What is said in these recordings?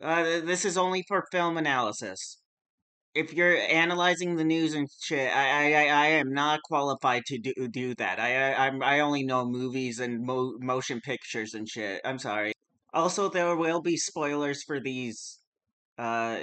This is only for film analysis. If you're analyzing the news and shit, I am not qualified to do that. I only know movies and motion pictures and shit. I'm sorry. Also, there will be spoilers for these. Uh,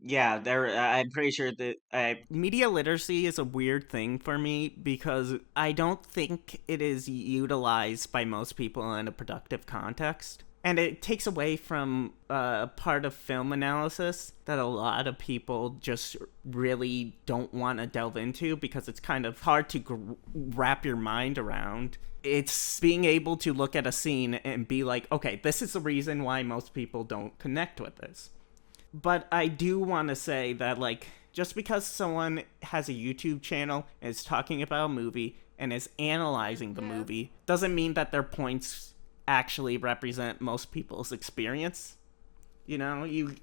yeah, there. I'm pretty sure that I. Media literacy is a weird thing for me because I don't think it is utilized by most people in a productive context. And it takes away from a part of film analysis that a lot of people just really don't want to delve into because it's kind of hard to wrap your mind around. It's being able to look at a scene and be like, okay, this is the reason why most people don't connect with this. But I do want to say that, like, just because someone has a YouTube channel and is talking about a movie and is analyzing the movie doesn't mean that their points actually represent most people's experience. You know, you.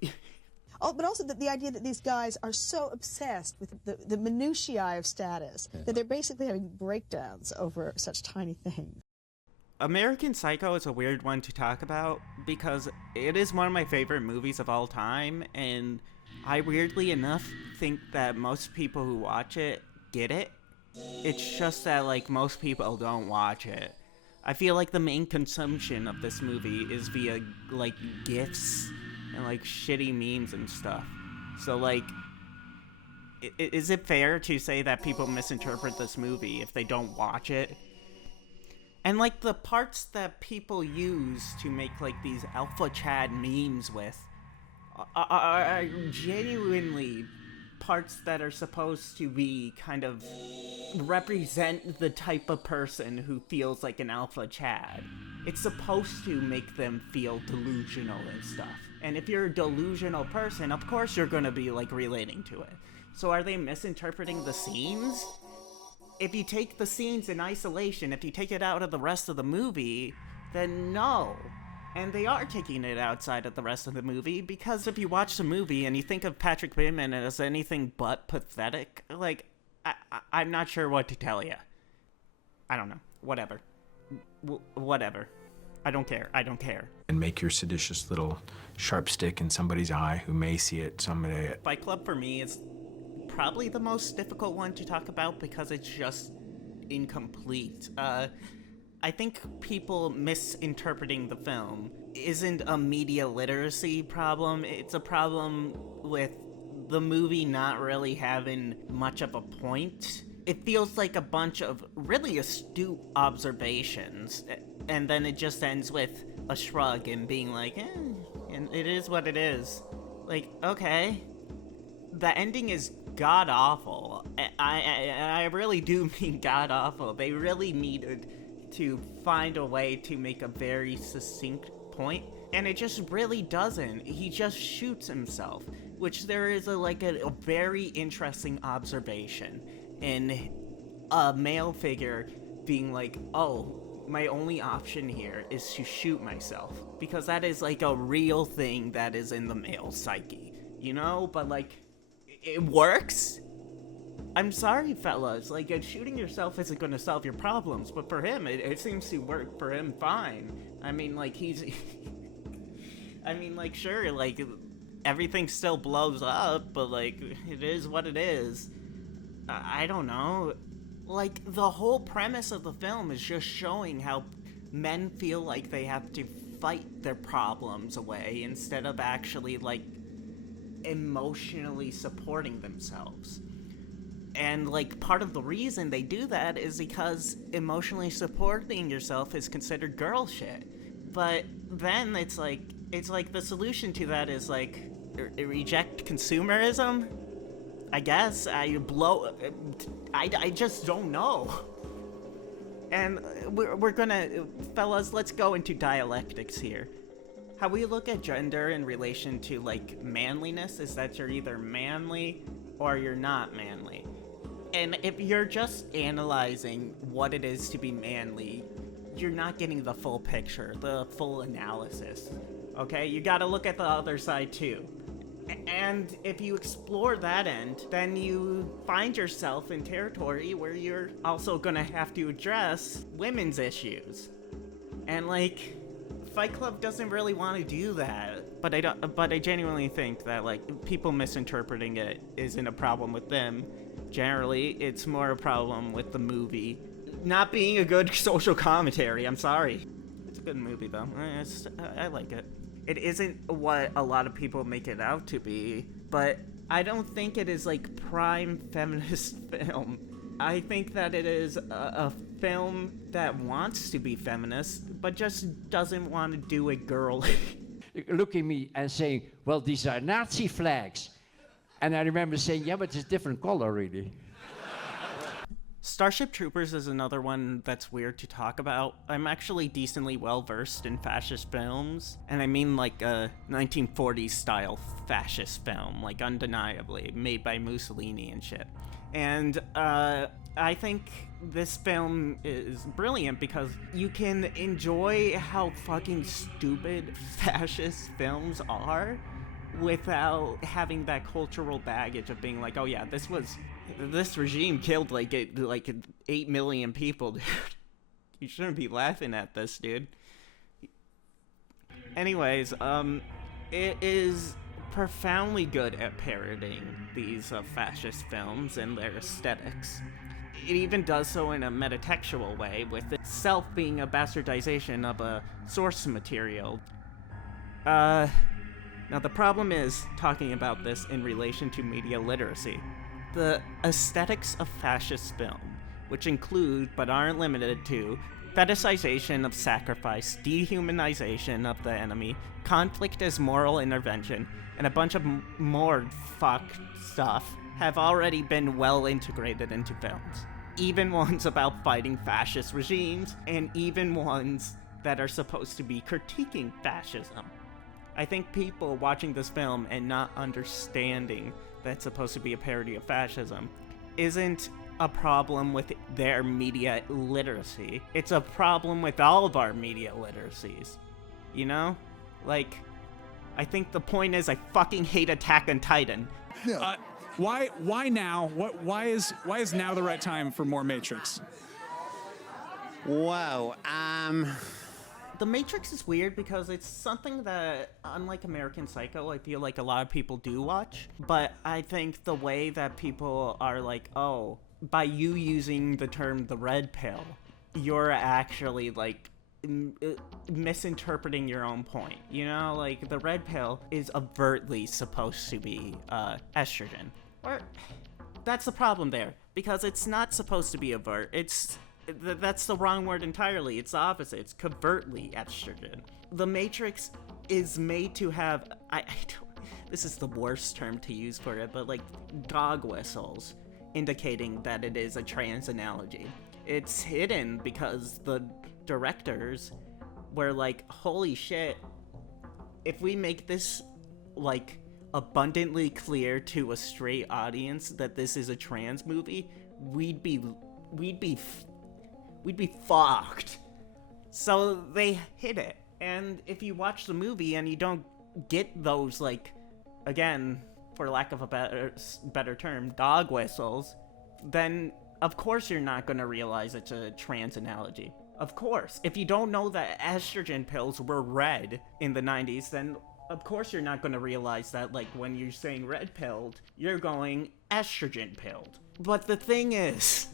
Oh, but also the idea that these guys are so obsessed with the minutiae of status that they're basically having breakdowns over such tiny things. American Psycho is a weird one to talk about because it is one of my favorite movies of all time, and I weirdly enough think that most people who watch it get it. It's just that, like, most people don't watch it. I feel like the main consumption of this movie is via, like, GIFs and, like, shitty memes and stuff. So, like, is it fair to say that people misinterpret this movie if they don't watch it? And, like, the parts that people use to make, like, these Alpha Chad memes with are genuinely parts that are supposed to be kind of represent the type of person who feels like an Alpha Chad. It's supposed to make them feel delusional and stuff. And if you're a delusional person, of course you're gonna be, like, relating to it. So are they misinterpreting the scenes? If you take the scenes in isolation, if you take it out of the rest of the movie, then no. And they are taking it outside of the rest of the movie, because if you watch the movie and you think of Patrick Bateman as anything but pathetic, like, I'm not sure what to tell you. I don't know. Whatever. Whatever. I don't care. I don't care. And make your seditious little sharp stick in somebody's eye who may see it someday. Fight Club for me is probably the most difficult one to talk about because it's just incomplete. I think people misinterpreting the film isn't a media literacy problem. It's a problem with the movie not really having much of a point. It feels like a bunch of really astute observations, and then it just ends with a shrug and being like, and it is what it is. Like, okay. The ending is god awful. I really do mean god awful. They really needed to find a way to make a very succinct point, and it just really doesn't. He just shoots himself, which there is a very interesting observation in a male figure being like, oh, my only option here is to shoot myself, because that is like a real thing that is in the male psyche, you know? But like, it works. I'm sorry, fellas. Like, shooting yourself isn't going to solve your problems, but for him, it seems to work for him fine. I mean, like, he's... I mean, like, sure, like, everything still blows up, but, like, it is what it is. I don't know. Like, the whole premise of the film is just showing how men feel like they have to fight their problems away instead of actually, like, emotionally supporting themselves. And, like, part of the reason they do that is because emotionally supporting yourself is considered girl shit. But then it's like the solution to that is, like, reject consumerism? I guess. I just don't know. And we're gonna, fellas, let's go into dialectics here. How we look at gender in relation to, like, manliness is that you're either manly or you're not manly. And if you're just analyzing what it is to be manly, you're not getting the full picture, the full analysis. Okay? You gotta look at the other side too. And if you explore that end, then you find yourself in territory where you're also gonna have to address women's issues. And, like, Fight Club doesn't really want to do that. But I genuinely think that, like, people misinterpreting it isn't a problem with them. Generally, it's more a problem with the movie not being a good social commentary. I'm sorry. It's a good movie, though. I like it. It isn't what a lot of people make it out to be, but I don't think it is, like, prime feminist film. I think that it is a film that wants to be feminist, but just doesn't want to do it girly. Look at me and saying, well, these are Nazi flags. And I remember saying, yeah, but it's a different color, really. Starship Troopers is another one that's weird to talk about. I'm actually decently well-versed in fascist films, and I mean like a 1940s style fascist film, like undeniably, made by Mussolini and shit. And I think this film is brilliant because you can enjoy how fucking stupid fascist films are without having that cultural baggage of being like, oh yeah, this regime killed like 8 million people, dude. You shouldn't be laughing at this, dude. Anyways, it is profoundly good at parodying these fascist films and their aesthetics. It even does so in a metatextual way, with itself being a bastardization of a source material. Now the problem is talking about this in relation to media literacy. The aesthetics of fascist film, which include, but aren't limited to, fetishization of sacrifice, dehumanization of the enemy, conflict as moral intervention, and a bunch of more fucked stuff, have already been well integrated into films. Even ones about fighting fascist regimes, and even ones that are supposed to be critiquing fascism. I think people watching this film and not understanding that it's supposed to be a parody of fascism isn't a problem with their media literacy. It's a problem with all of our media literacies. You know? Like, I think the point is I fucking hate Attack on Titan. Why now? Why is now the right time for more Matrix? Whoa. The Matrix is weird because it's something that, unlike American Psycho, I feel like a lot of people do watch. But I think the way that people are like, oh, by you using the term the red pill, you're actually like misinterpreting your own point. You know, like the red pill is overtly supposed to be estrogen. Or that's the problem there, because it's not supposed to be overt. That's the wrong word entirely. It's the opposite. It's covertly estrogen. The Matrix is made to have, this is the worst term to use for it, but like dog whistles indicating that it is a trans analogy. It's hidden because the directors were like, holy shit, if we make this like abundantly clear to a straight audience that this is a trans movie, we'd be fucked. So they hid it. And if you watch the movie and you don't get those, like, again, for lack of a better term, dog whistles, then of course you're not going to realize it's a trans analogy. Of course. If you don't know that estrogen pills were red in the 90s, then of course you're not going to realize that, like, when you're saying red-pilled, you're going estrogen-pilled. But the thing is,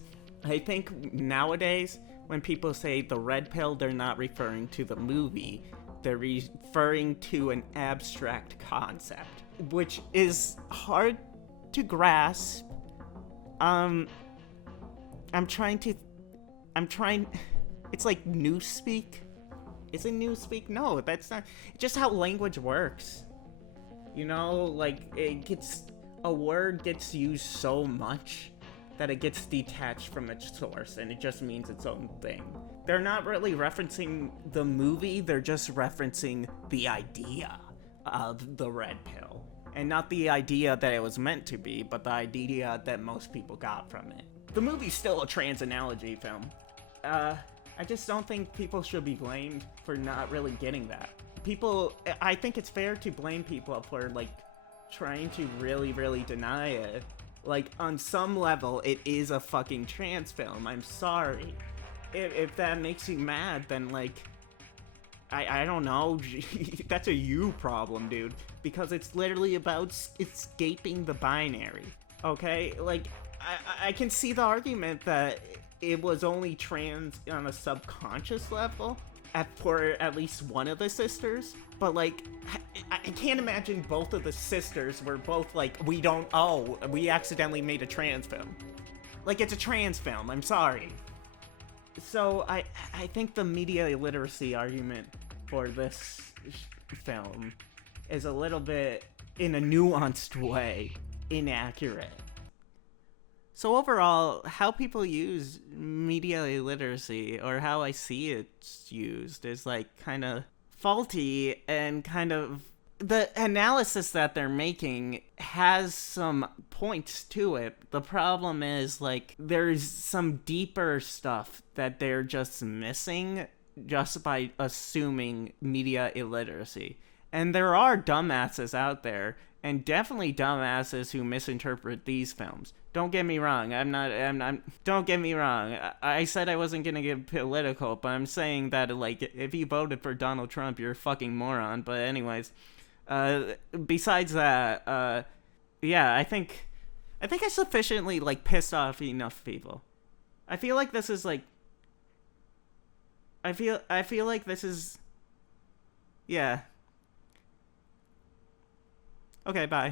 I think nowadays, when people say the red pill, they're not referring to the movie. They're referring to an abstract concept, which is hard to grasp. It's like newspeak. Is it newspeak? No, that's not. Just how language works. You know, like, a word gets used so much that it gets detached from its source, and it just means its own thing. They're not really referencing the movie, they're just referencing the idea of the red pill. And not the idea that it was meant to be, but the idea that most people got from it. The movie's still a trans analogy film. I just don't think people should be blamed for not really getting that. I think it's fair to blame people for, like, trying to really, really deny it. Like, on some level, it is a fucking trans film. I'm sorry. If that makes you mad, then, like, I don't know. That's a you problem, dude. Because it's literally about escaping the binary. Okay? Like, I can see the argument that it was only trans on a subconscious level for at least one of the sisters. But, like, I can't imagine both of the sisters were both like, we accidentally made a trans film. Like, it's a trans film, I'm sorry. So, I think the media illiteracy argument for this film is a little bit, in a nuanced way, inaccurate. So overall, how people use media illiteracy, or how I see it used, is like kind of faulty, and kind of the analysis that they're making has some points to it. The problem is, like, there's some deeper stuff that they're just missing just by assuming media illiteracy. And there are dumbasses out there, and definitely dumbasses who misinterpret these films. Don't get me wrong. Don't get me wrong. I said I wasn't gonna get political, but I'm saying that, like, if you voted for Donald Trump, you're a fucking moron. But anyways, besides that, yeah, I think I sufficiently, like, pissed off enough people. I feel like this is, like, I feel like this is, yeah. Okay, bye.